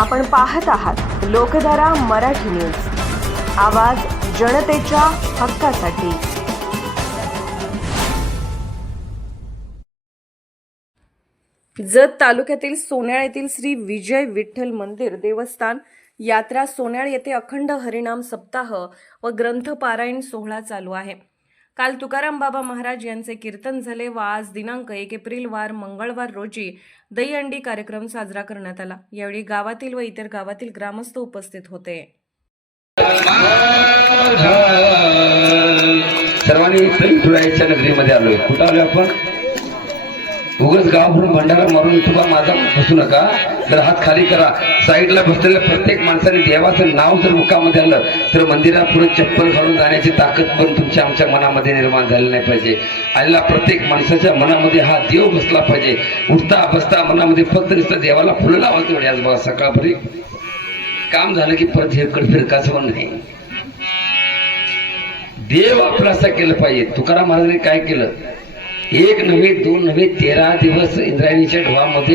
आपण पाहत आहात लोकधारा मराठी न्यूज. आवाज जनतेच्या हक्कासाठी. जत तालुक्यातील सोन्याळ येथील श्री विजय विठ्ठल मंदिर देवस्थान यात्रा सोन्याळ येथे अखंड हरिनाम सप्ताह व ग्रंथपारायण सोहळा चालू आहे. काल तुकाराम बाबा महाराज यांचे कीर्तन झाले व आज दिनांक एक एप्रिल वार मंगळवार रोजी दहीहंडी कार्यक्रम साजरा करण्यात आला. यावेळी गावातील व इतर गावातील ग्रामस्थ उपस्थित होते. सर्वांनी विठुरायाच्या नगरीमध्ये आलोय. कुठं आलोय आपण? उगच गाव म्हणून भंडारा मारून तुका माझा बसू नका. तर हात खाली करा. साईडला बसलेल्या प्रत्येक माणसाने देवाचं नाव जर मुखामध्ये आलं तर मंदिरापुढे चप्पल घालून जाण्याची ताकद पण तुमच्या आमच्या मनामध्ये निर्माण झाली नाही पाहिजे. आलेला प्रत्येक माणसाच्या मनामध्ये हा देव बसला पाहिजे. उठता बसता मनामध्ये फक्त नुसतं देवाला फुलं लावा तेवढे आज बघा सकाळपर्यंत. काम झालं की परत हे इकडे फिरकाचं पण नाही. देव आपलं असं केलं पाहिजे. तुकाराम महाराजांनी काय केलं? एक नव्हे दोन नव्हे तेरा दिवस इंद्रायणीच्या ढवामध्ये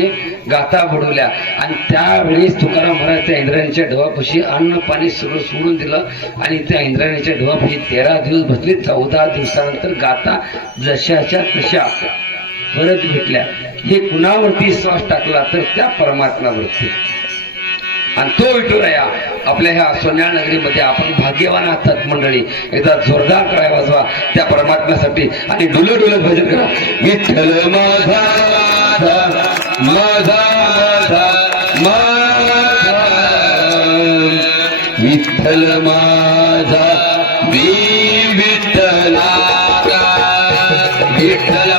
गाथा बुडवल्या. आणि त्यावेळेस तुकाराम महाराज त्या इंद्रायणीच्या ढवापाशी अन्न पाणी सगळं सोडून दिलं. आणि त्या इंद्रायणीच्या ढोवापाशी तेरा दिवस बसले. चौदा दिवसानंतर गाथा जशाच्या तशा परत भेटल्या. हे कुणावरती श्वास टाकला तर त्या परमात्म्यावरती आणि तो विठुराया आपल्या ह्या सोन्या नगरीमध्ये आपण भाग्यवान आहात मंडळी. एकदा जोरदार कराय वाजवा त्या परमात्म्यासाठी आणि डुलत डुलत भजन करा. विठ्ठल माझा माझा माझा विठ्ठल माझा विठ्ठला विठ्ठल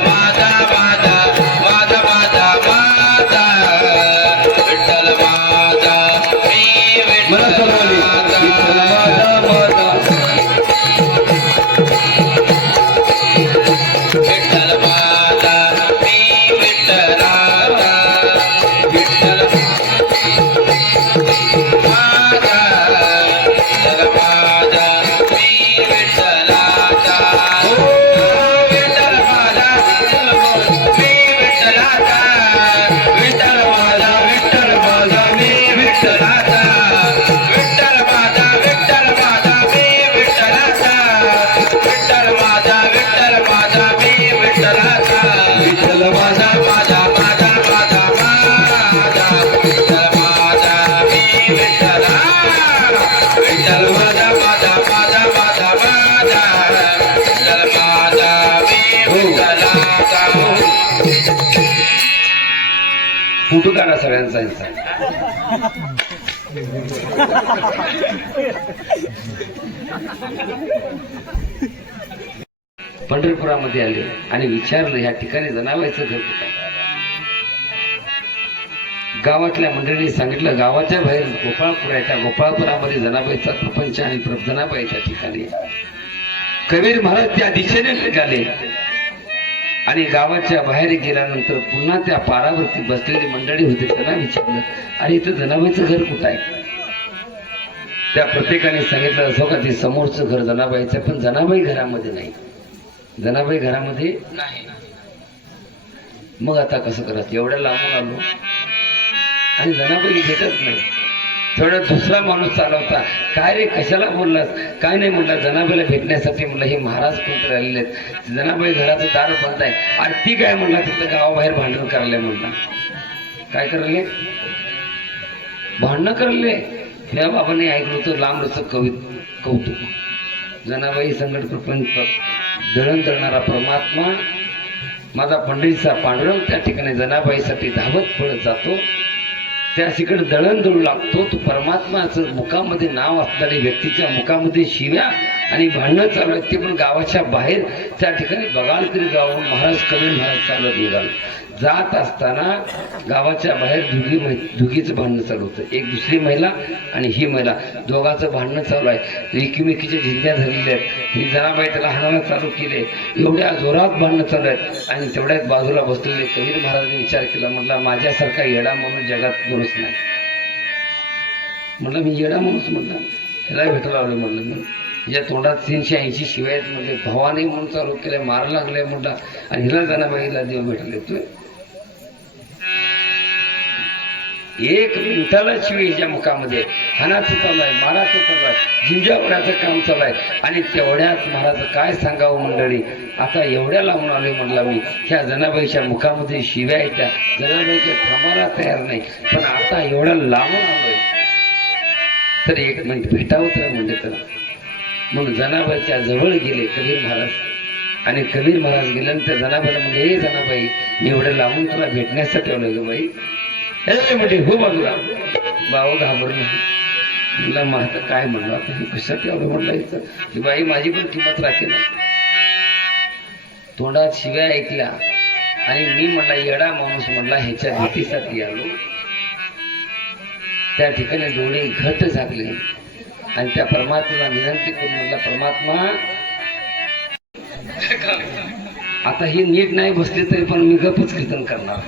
फोटो सगळ्यांचा पंढरपुरामध्ये आले आणि विचारलं या ठिकाणी जनावायचं घर कुठं गावातल्या मंडळींनी सांगितलं गावाच्या बाहेर गोपाळपूर गोपाळपुरामध्ये जनाबाईचा प्रपंच आणि प्र- जनाबाई त्या ठिकाणी कबीर महाराज त्या दिशेने निघाले. आणि गावाच्या बाहेर गेल्यानंतर पुन्हा त्या पारावरती बसलेली मंडळी होती त्यांना विचारलं आणि इथं जनाबाईचं घर कुठं आहे? त्या प्रत्येकाने सांगितलं असो का ते समोरचं घर जनाबाईचं पण जनाबाई घरामध्ये नाही. जनाबाई घरामध्ये नाही. मग आता कसं करायचं एवढ्या लांबून आलो. आणि जनाबाई भेटत नाही. थोडं दुसरा माणूस चालवता. काय रे कशाला बोललास? काय नाही म्हणलं जनाबाईला भेटण्यासाठी म्हणलं हे महाराज कोणतरी आलेले आहेत? जनाबाई घराचं दार बंद आहे आणि ती काय म्हणला तिथं गावाबाहेर भांडण करायला म्हणला काय करायले? भांडणं करले त्या बाबांनी ऐकलं होतं लांबचं कवी कौतुक. जनाबाई संकट प्रपंच दळण दळणारा परमात्मा. माझा पंढरीचा पांडुरंग त्या ठिकाणी जनाबाईसाठी धावत पळत जातो. त्या तिकडे दळण दळू लागतो तो परमात्माचं मुखामध्ये नाव असणारी व्यक्तीच्या मुखामध्ये शिव्या आणि भांडणं चालू आहेत. ते पण गावाच्या बाहेर त्या ठिकाणी बघाल तरी जाऊन महाराज कवी महाराज चालत निघाल. जात असताना गावाच्या बाहेर दुगी मै- दुगीचं भांडणं चालू होतं. एक दुसरी महिला आणि ही महिला. दोघांचं भांडणं चालू आहे. एकमेकीच्या झिंग्या धरलेल्या आहेत. ही जनाबाई त्याला हाणायला चालू केले. एवढ्या जोरात भांडणं चालू आहेत. आणि तेवढ्याच बाजूला बसलेले कबीर महाराजांनी विचार केला. म्हटला माझ्यासारखा येडा माणूस जगात कोणच नाही. म्हटलं मी येडा माणूस म्हटलं. ह्याला भेटायला आलो म्हटलं मी. या तोंडात तीनशे ऐंशी शिवाय आहेत. म्हणजे भावाने म्हणून चालू केलं मार लागले म्हटलं. आणि हिला जनाबाईला देव भेटले तू. एक मिनिटाला शिवीच्या मुखामध्ये हानाचं चालू आहे माराचं चालू आहे झिंजावड्याचं काम चालू आहे. आणि तेवढ्याच महाराज काय सांगावं मंडळी? आता एवढ्या लावून आलोय म्हणला मी. ह्या जनाबाईच्या मुखामध्ये शिव्या येत्या जनाबाईच्या जनाबाई काही थांबायला तयार नाही. पण आता एवढ्या लावून आलोय. तर एक मिनिट भेटावं तर म्हणजे तर. म्हणून जनाबाईच्या जवळ गेले कबीर महाराज. आणि कबीर महाराज गेल्यानंतर जनाबाईला म्हणजे हे जनाबाई मी एवढं लावून तुला भेटण्यासाठी आलोय ग बाई. हे म्हणजे हो म्हणला. बाबा घाबरलं. म्हणलं मग आता काय म्हणलं आता हे कशासाठी एवढं म्हटलं की बाई माझी पण किंमत राहते ना. तोंडात शिव्या ऐकल्या. आणि मी म्हणला येडा माणूस म्हणला ह्याच्या भीतीसाठी आलो. त्या ठिकाणी डोळे घट झाकले आणि त्या परमात्म्याला विनंती करून म्हणला परमात्मा आता हे नीट नाही बसले तरी पण मी गपच कीर्तन करणार.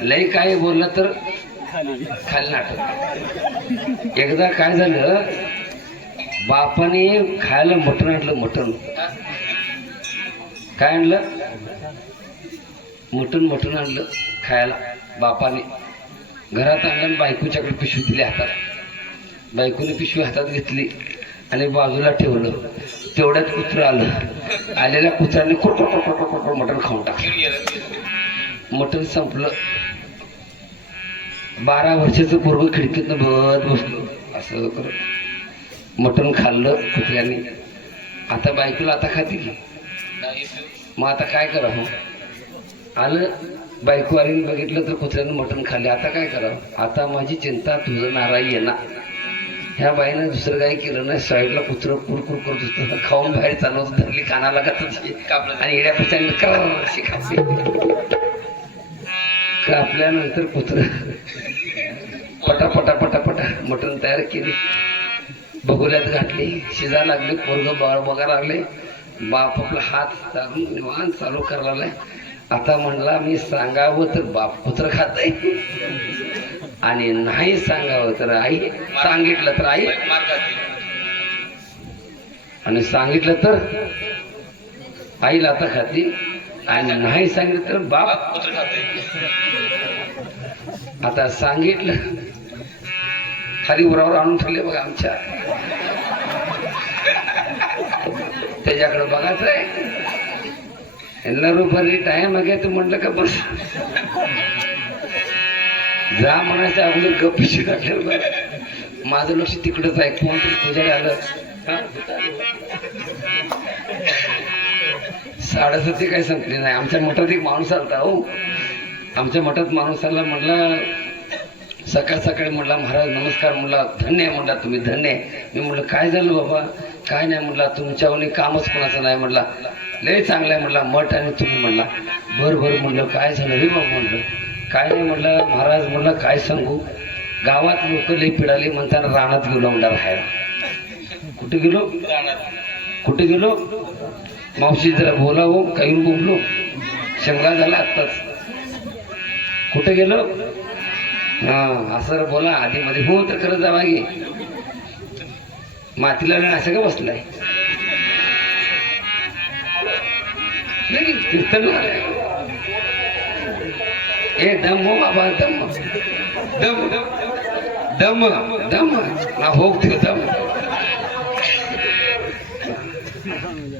लय काय बोललं तर खाली. नाटक. एकदा काय झालं बापाने खायला मटण आणलं मटण. काय आणलं? मटण मटण आणलं खायला बापाने. घरात आणलं आणि बायकोच्याकडे पिशवी दिली हातात. बायकोने पिशवी हातात घेतली आणि बाजूला ठेवलं. तेवढ्यात कुत्रं आलं. आलेल्या कुत्र्याने कोट मटण खाऊन टाकलं. मटण संपलं. बारा वर्षाचं पूर्व खिडकीतनं बघत बसलो. असं करत मटण खाल्लं कुत्र्याने. आता बायकोला आता खाते की. मग आता काय करावं? आलं बायको बघितलं तर कुत्र्यानं मटण खाल्लं. आता काय करावं? आता माझी चिंता तुझं नाराई येणार ह्या बाईनं दुसरं काही केलं नाही. साईडला कुत्रं कुरकुर करत होतं. खाऊन बाहेर चालवत धरली कानाला घातली आणि येड्या पुस्तकाने कर अशी कापल्यानंतर कुत्र. पटा पटा पटा पटा. मटण तयार केली. बघुल्यात घातली. शिजा लागली. पोरग बाळ बघा लागले. बाप आपला हात चालून निवान चालू करायला लागलाय. आता म्हणला मी सांगावं तर बाप कुत्र खात आणि नाही सांगावं तर आई. सांगितलं तर आई. आणि सांगितलं तर आईला आता खाती. आणि नाही सांगितलं तर बाप आता सांगितलं खाली उरावर आणून ठेवले बघा आमच्या. त्याच्याकडे बघायचं आहे यांना रुपारी टाइम आहे तू म्हटलं का बस. जा म्हणायचं अगोदर गप्पीशी टाकलं बरं. माझं लक्ष तिकडंच आहे कोण तुझ्याकडे आलं. साडेसाती काही संपली नाही. आमच्या मठात एक माणूस आलता हो. आमच्या मठात माणूसाला म्हटलं सकाळ सकाळी म्हटला महाराज नमस्कार म्हणला धन्य आहे म्हणला तुम्ही धन्य आहे. मी म्हणलं काय झालं बाबा? काय नाही म्हणला तुमच्याहून कामच कोणाचं नाही म्हटला लय चांगलं आहे म्हटला मठ आणि तुम्ही म्हटला भर भर म्हटलं काय झालं रे बाबा? म्हणलं काय नाही म्हटलं महाराज म्हटलं काय सांगू? गावात लोक लई पिडाली म्हणताना रानात गेलो म्हणला राहायला. कुठे गेलो? कुठे गेलो? मावशी जरा बोलावं काही बोललो शेंगा झाला आत्ताच. कुठे गेलो? हा असं बोला आधी मध्ये. हो तर करत जा मागे. मातीला असं का बसलाय? नाही कीर्तन ए दम हो बाबा दम. दम दम दम ना हो ते दम.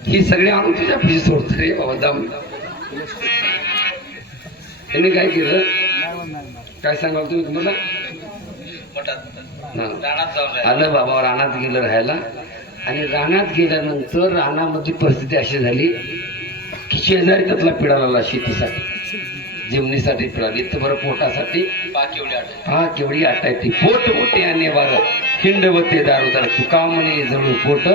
ही सगळी आणून तुझ्या पिशी सोडत रे बाबा दाम त्यांनी काय केलं? काय सांगाल तुम्ही तुम्हाला? आलं बाबा रानात गेलं राहायला. आणि रानात गेल्यानंतर रानामध्ये परिस्थिती अशी झाली की शेजारी त्यातला पिढा लागला शेतीसाठी. जीवनीसाठी पिळाली तर बरं पोटासाठी हा केवढी आट आहे. ती. पोट मोठे आणि बार खिंडवते दारोदार तुका म्हणे जळू पोट.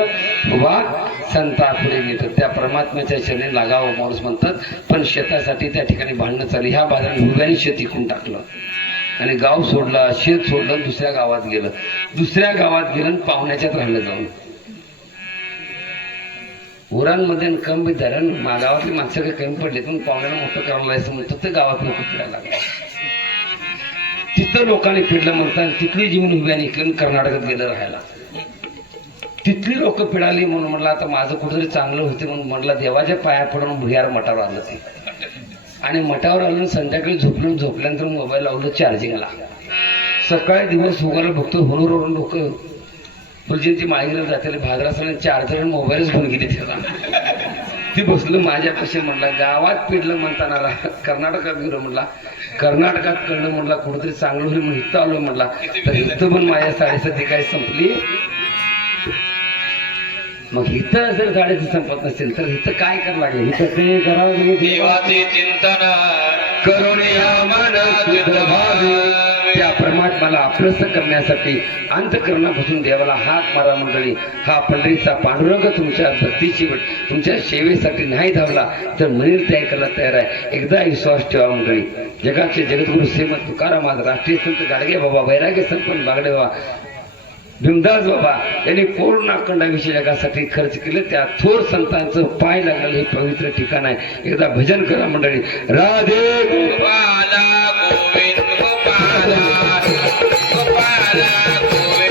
वा संतापुढे पुढे त्या परमात्म्याच्या शरीर लागावं माणूस म्हणतात. पण शेतासाठी त्या ठिकाणी भांडणं चालली. ह्या बाजारात हुब्याने शेत इकून टाकलं. आणि गाव सोडला शेत सोडलं दुसऱ्या गावात गेलं. दुसऱ्या गावात गेलं पाहुण्याच्यात राहिलं जाऊन. उरांमध्ये कमी धरण मा- गावातली माणसं काही कमी पडली पण पाहुण्याला मोठं करायला जायचं म्हणतात ते गावात लोक फिरायला लागले? तिथं लोकांनी फिरलं म्हणतात तिथली जीवन उभ्याने इकडून कर्नाटकात गेलं राहायला. तिथली लोक पिडाली म्हणून म्हणलं आता माझं कुठेतरी चांगलं होते म्हणून म्हटलं देवाच्या पाया पडून भुयार मठावर आलं ते. आणि मठावर आलं संध्याकाळी झोपलं झोपल्यानंतर मोबाईल लावलं चार्जिंगला. सकाळी दिवस उगाला बघतो हुनूरवरून लोक फुलजींची माळीला जाते भाद्रासने चार जण मोबाईलच घेऊन गेली त्याला. ती बसलो माझ्यापाशी म्हणला गावात पिडलं म्हणताना कर्नाटकात गेलो म्हणला कर्नाटकात कळलं म्हणला कुठेतरी चांगलं होईल म्हणून इथं आलो म्हणला तर इथं पण माझ्या साडेसाती काय संपली. मग इथं जर गाडीचं संपत नसेल तर इथं काय करावं लागेल? इथं ते करावं लागेल. देवाचे चिंतन करुणिया मन मला अप्रस्त आपलंस करण्यासाठी अंतकरणापासून देवाला हात मारा मंडळी. हा पंढरीचा पांडुरंग तुमच्या भक्तीची तुमच्या सेवेसाठी नाही धावला तर म्हणेल तयार करायला तयार आहे. एकदा विश्वास ठेवा मंडळी. जगाचे जगद्गुरु श्रीमंत तुकाराम आज राष्ट्रीय संत गाडगे बाबा वैराग्य संपन्न बागडे बाबा भीमदास बाबा यांनी पूर्ण अखंडाविषयी जगासाठी खर्च केले. त्या थोर संतांचं पाय लागलेलं हे पवित्र ठिकाण आहे. एकदा भजन करा मंडळी. राधे गोपाला गोविंद. Yeah.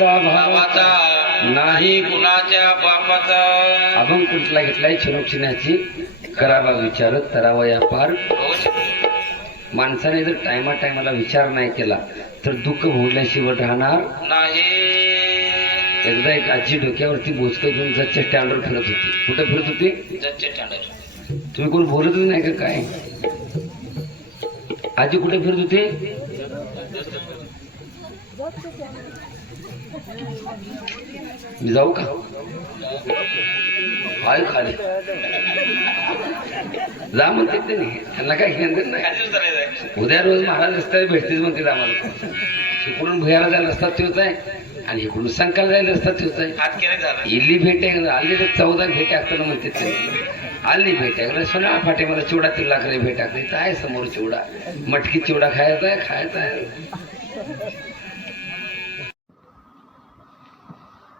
भावाचा भावाचा नाही कुणाच्या बापाचा. अभंग कुठला घेतलाय? चिरोक्षणाची करावा विचार करावा या पार. माणसाने जर टायमा टायमाला विचार नाही केला तर दुःख भोगल्याशिवाय राहणार. नाही. एकदा एक आजी डोक्यावरती बोचकं घेऊन जच्या स्टँडवर फिरत होती. कुठे फिरत होती? जच्चे टाळायचे तुम्ही कोण बोलतच नाही का काय? आजी कुठे फिरत होती? मी जाऊ का? हाय खाली. जा म्हणते ते नाही त्यांना काय घेणं नाही. उद्या रोज महाराज रस्त्यावर भेटतेच म्हणते आम्हाला इकडून भुयाला जायला रस्ता तोच आहे आणि इकडून संकाला जायला रस्ता तोच आहे इल्ली भेट आहे आली तर चौदा भेट असताना म्हणते ते आली भेट आहे. सोना फाटे मला चिवडा तिला लाख भेट आहे. तर आहे समोर चिवडा. मटकी चिवडा खायचा आहे खायचा आहे.